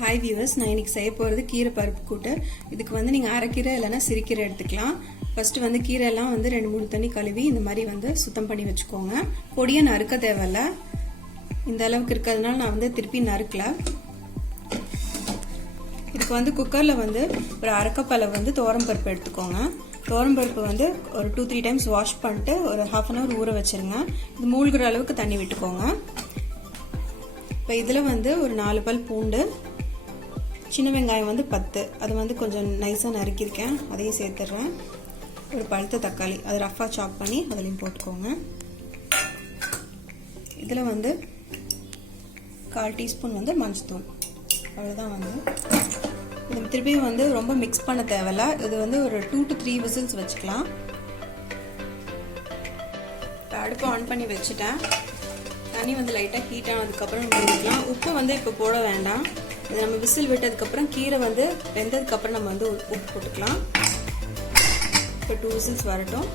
Hi viewers, நான் இன்னைக்கு செய்ய போகிறது கீரை பருப்பு கூட்டு. இதுக்கு வந்து நீங்கள் அரைக்கீரை இல்லைன்னா சிறுக்கீரை எடுத்துக்கலாம். ஃபர்ஸ்ட் வந்து கீரையெல்லாம் வந்து 2-3 தண்ணி கழுவி இந்த மாதிரி வந்து சுத்தம் பண்ணி வச்சுக்கோங்க. பொடியை நறுக்க தேவையில்ல, இந்த அளவுக்கு இருக்கிறதுனால நான் வந்து திருப்பி நறுக்கல. இதுக்கு வந்து குக்கரில் வந்து ஒரு அரைக்கப்பளவு வந்து பருப்பு எடுத்துக்கோங்க. பருப்பு வந்து ஒரு 2-3 டைம்ஸ் வாஷ் பண்ணிட்டு ஒரு ½ அன் ஹவர் ஊற வச்சுருங்க. இது மூழ்கிற அளவுக்கு தண்ணி விட்டுக்கோங்க. இப்போ இதில் வந்து ஒரு 4 பல் பூண்டு, சின்ன வெங்காயம் வந்து 10, அது வந்து கொஞ்சம் நைஸாக நறுக்கியிருக்கேன், அதையும் சேர்த்துட்றேன். ஒரு பழுத்த தக்காளி, அதை ரஃபாக சாப் பண்ணி அதுலேயும் போட்டுக்கோங்க. இதில் வந்து 1/4 டீஸ்பூன் வந்து மஞ்சத்தூள், அவ்வளோதான். வந்து இது திருப்பியும் வந்து ரொம்ப மிக்ஸ் பண்ண தேவையில்ல. இது வந்து ஒரு 2 to 3 விசில்ஸ் வச்சுக்கலாம். இப்போ அடுப்பை ஆன் பண்ணி வச்சுட்டேன். தண்ணி வந்து லைட்டாக ஹீட் ஆனதுக்கப்புறம் நம்ம ஊற்றிக்கலாம். உப்பு வந்து இப்போ போட வேண்டாம். இது நம்ம விசில் விட்டதுக்கப்புறம் கீரை வந்து வெந்ததுக்கப்புறம் நம்ம வந்து உப்பு போட்டுக்கலாம். இப்போ 2 விசில்ஸ் வரட்டும்.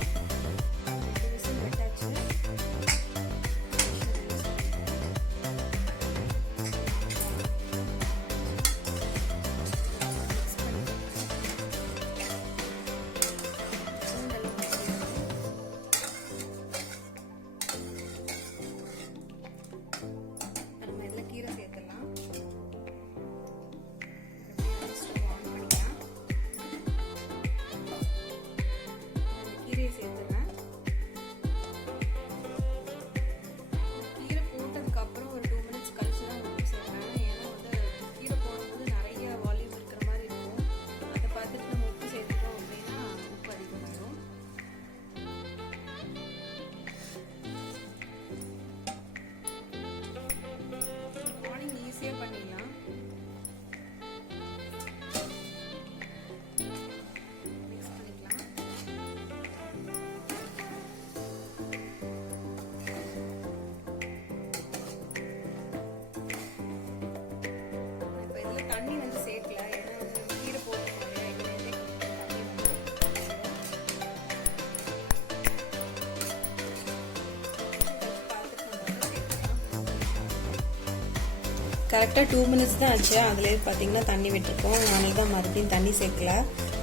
கரெக்டாக 2 மினிட்ஸ் தான் ஆச்சு. அதுலேயே பார்த்தீங்கன்னா தண்ணி விட்டுருக்கோம். அதனால தான் மறுபடியும் தண்ணி சேர்க்கல.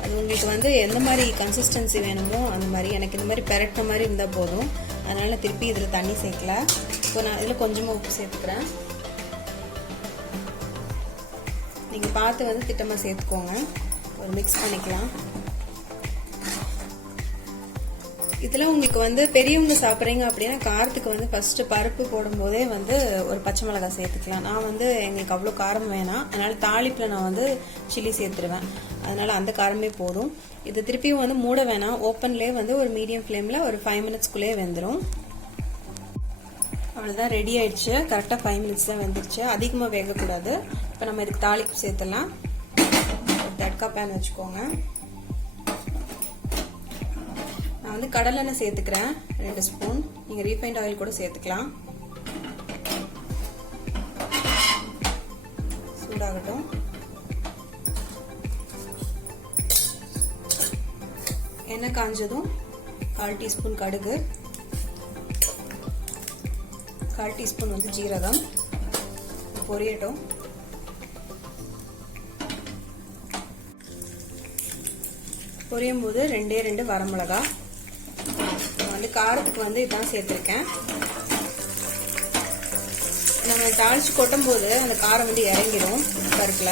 அது உங்களுக்கு வந்து எந்த மாதிரி கன்சிஸ்டன்சி வேணுமோ அந்த மாதிரி. எனக்கு இந்த மாதிரி பெரட்டின மாதிரி இருந்தால் போதும், அதனால திருப்பி இதில் தண்ணி சேர்க்கல. இப்போ நான் இதில் கொஞ்சமாக உப்பு சேர்த்துக்கிறேன். நீங்கள் பார்த்து வந்து திட்டமாக சேர்த்துக்கோங்க. ஒரு மிக்ஸ் பண்ணிக்கலாம். இதில் உங்களுக்கு வந்து பெரியவங்க சாப்பிட்றீங்க அப்படின்னா காரத்துக்கு வந்து ஃபஸ்ட்டு பருப்பு போடும்போதே வந்து ஒரு பச்சை மிளகாய் சேர்த்துக்கலாம். நான் வந்து எங்களுக்கு அவ்வளோ காரம் வேணாம், அதனால் தாளிப்பில் நான் வந்து சில்லி சேர்த்துருவேன். அதனால் அந்த காரமே போதும். இது திருப்பியும் வந்து மூட வேணாம், ஓப்பன்லேயே வந்து ஒரு மீடியம் ஃப்ளேமில் ஒரு 5 மினிட்ஸ்க்குள்ளேயே வெந்துடும். அவ்வளோதான், ரெடி ஆயிடுச்சு. கரெக்டாக 5 மினிட்ஸ் தான் வெந்துருச்சு, அதிகமாக வேகக்கூடாது. இப்போ நம்ம இதுக்கு தாளிப்பு சேர்த்துடலாம். ஒரு தட்கா பேன் வச்சுக்கோங்க. நான் வந்து கடலெண்ணெய் சேர்த்துக்கிறேன் 2 ஸ்பூன். நீங்கள் ரீஃபைண்ட் ஆயில் கூட சேர்த்துக்கலாம். சூடாகட்டும். எண்ணெய் காஞ்சதும் 1/4 டீஸ்பூன் கடுகு, 1/4 டீஸ்பூன் வந்து ஜீரகம் பொரியட்டும். பொரியும் போது 2 வரமிளகாய், வந்து காரத்துக்கு வந்து இதான் சேர்த்துருக்கேன். நம்ம தாளிச்சு கொட்டும் போது அந்த காரம் வந்து இறங்கிடும் பருப்புல.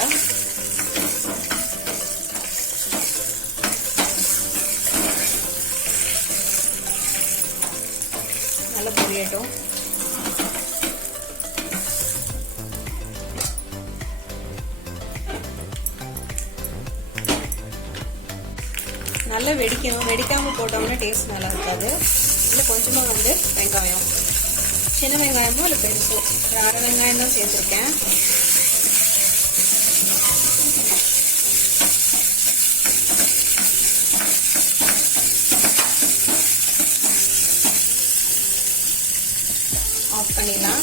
நல்லா பொரியட்டும். நல்லா வெடிக்கணும். வெடிக்காமல் போட்டோம்னா டேஸ்ட் நல்லா இருக்காது. இல்லை கொஞ்சமாக வந்து வெங்காயம், சின்ன வெங்காயமும் இல்லை பெருசு, ஒரு அரை வெங்காயம் தான் சேர்த்துருக்கேன். ஆஃப் பண்ணிடலாம்.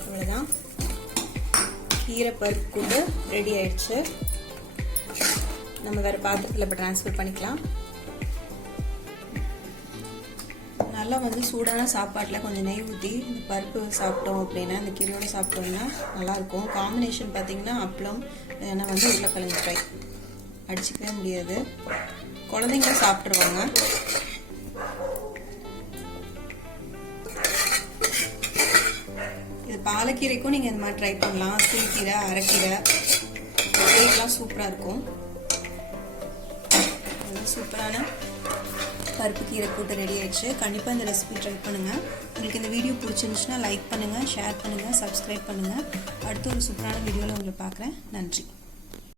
அவ்வளோதான், கீரை பருப்பு கூட்டு ரெடி ஆயிடுச்சு. நம்ம வேற பாத்திரத்தில் இப்போ ட்ரான்ஸ்ஃபர் பண்ணிக்கலாம். நல்லா வந்து சூடான சாப்பாட்டில் கொஞ்சம் நெய் ஊற்றி இந்த பருப்பு சாப்பிட்டோம் அப்படின்னா இந்த கீரையோடு சாப்பிட்டோம்னா நல்லாயிருக்கும். காம்பினேஷன் பார்த்திங்கன்னா அப்பளம் இல்லைன்னா வந்து உருளைக்கிழங்கு ஃப்ரை, அடிச்சிக்கவே முடியாது. குழந்தைங்க சாப்பிட்ருவாங்க. இது பாலக்கீரைக்கும் நீங்கள் இந்த மாதிரி ட்ரை பண்ணலாம். சிறுகீரை, அரைக்கீரை இதெல்லாம் சூப்பராக இருக்கும். சூப்பரான பருப்பு கீரை கூட்டு ரெடி ஆயிடுச்சு. கண்டிப்பாக இந்த ரெசிபி ட்ரை பண்ணுங்கள். உங்களுக்கு இந்த வீடியோ பிடிச்சிருந்துச்சுன்னா லைக் பண்ணுங்கள், ஷேர் பண்ணுங்கள், சப்ஸ்கிரைப் பண்ணுங்கள். அடுத்து ஒரு சூப்பரான வீடியோவில் உங்களை பார்க்குறேன். நன்றி.